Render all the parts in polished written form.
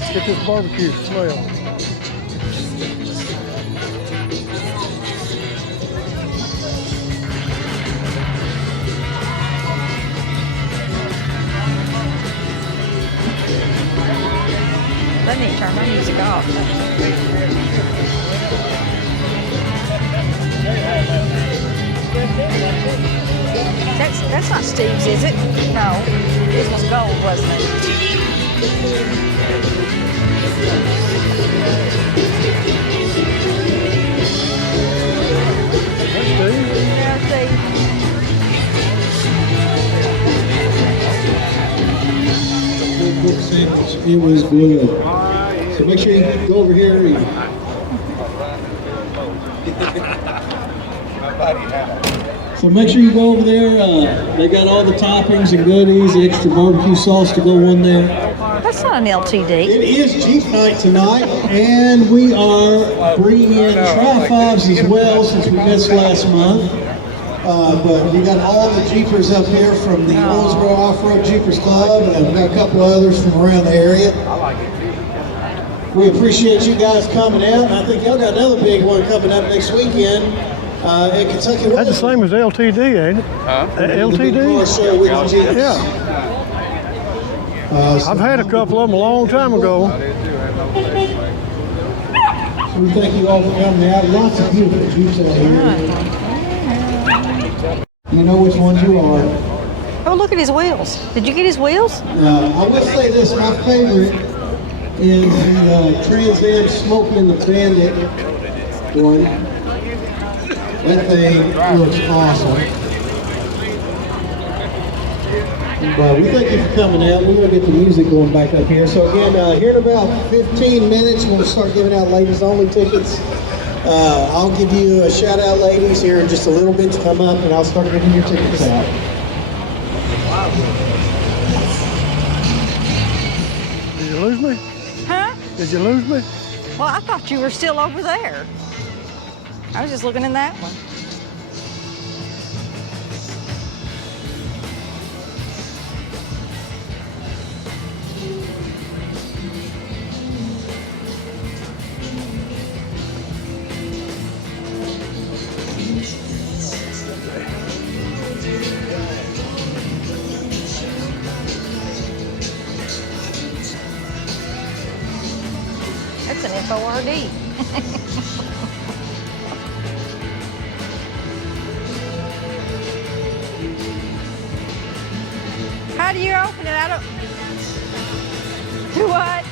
Let's get this barbecue smell. Let me turn my music off. That's not Steve's, is it? No. This was gold, wasn't it? Yeah, Steve. It was good. So make sure you go over here. So make sure you go over there. They got all the toppings and goodies, the extra barbecue sauce to go on there. That's not an LTD. It is Jeep night tonight, and we are bringing in Tri-Fives as well since we missed last month. But we got all the Jeepers up here from the Owensboro Off-Road Jeepers Club, and we've got a couple others from around the area. We appreciate you guys coming out, and I think y'all got another big one coming up next weekend in Kentucky. That's the same as LTD, ain't it? LTD? Yeah. I've had a couple of them a long time ago. So we thank you all for coming out. Lots of beautiful Jeeps out here. You know which ones you are. Oh, look at his wheels. Did you get his wheels? I will say this, my favorite is the Trans Am Smokey and the Bandit one. That thing looks awesome. But we thank you for coming out. We're going to get the music going back up here. So again, here in about 15 minutes, we'll start giving out ladies only tickets. I'll give you a shout out, ladies, here in just a little bit to come up, and I'll start giving your tickets out. Did you lose me? Huh? Did you lose me? Well, I thought you were still over there. I was just looking in that one. That's an FORD. How do you open it? I don't. Do what? I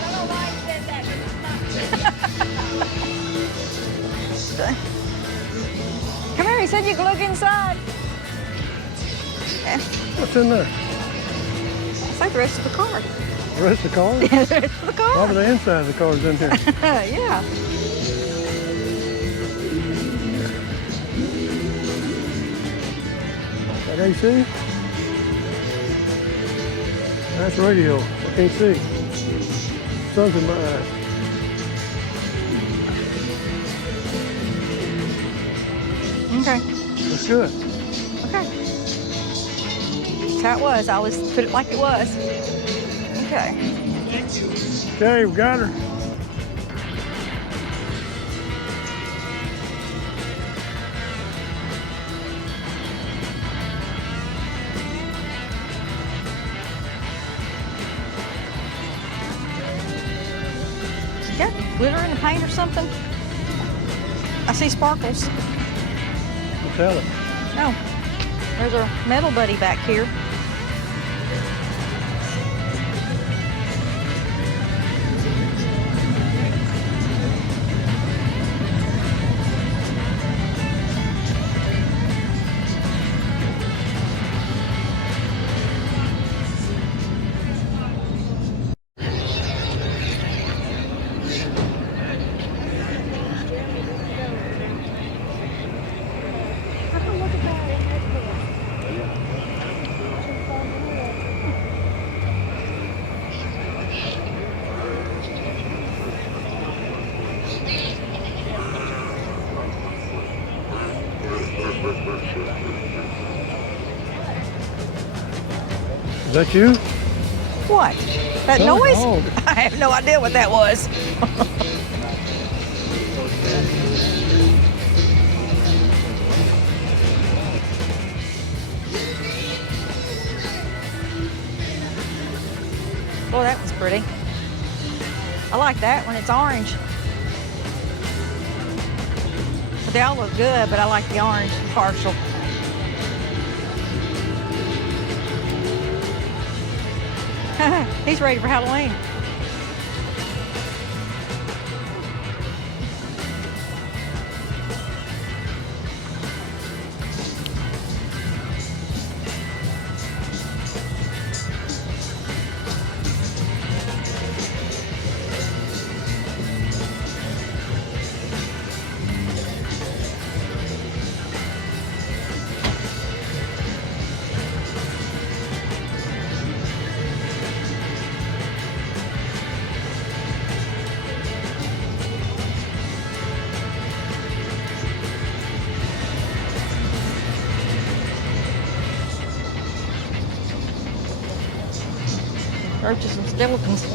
don't know why you said that. Come here, he said you can look inside. What's in there? It's like the rest of the car. The rest of the car? Yeah, the rest of the car. Probably the inside of the car's in here. Yeah. That AC? That's radio. I can't see. Sun's in my eyes. Okay. That's good. Okay. That's how it was. I always put it like it was. Okay. Okay, we got her. Got glitter in the paint or something? I see sparkles. Metallic. No. There's a metal buddy back here. Is that you? What? That Oh, noise? dog. I have no idea what that was. Oh, that was pretty. I like that when it's orange. But they all look good, but I like the orange partial. He's ready for Halloween. Purchase some skeletons.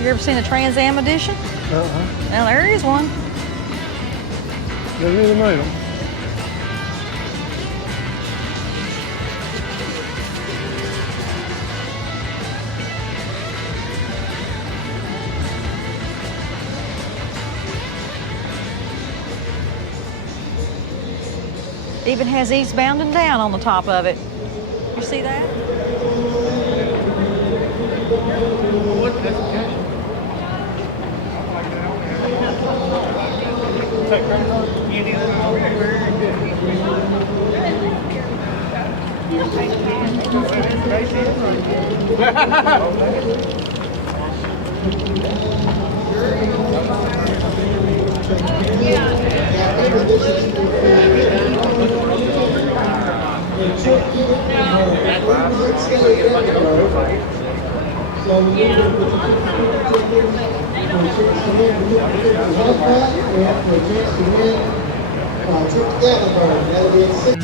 You ever seen a Trans Am edition? Uh-huh. Now there is one. They really made them. Even has eastbound and down on the top of it. You see that? That'll be at 6.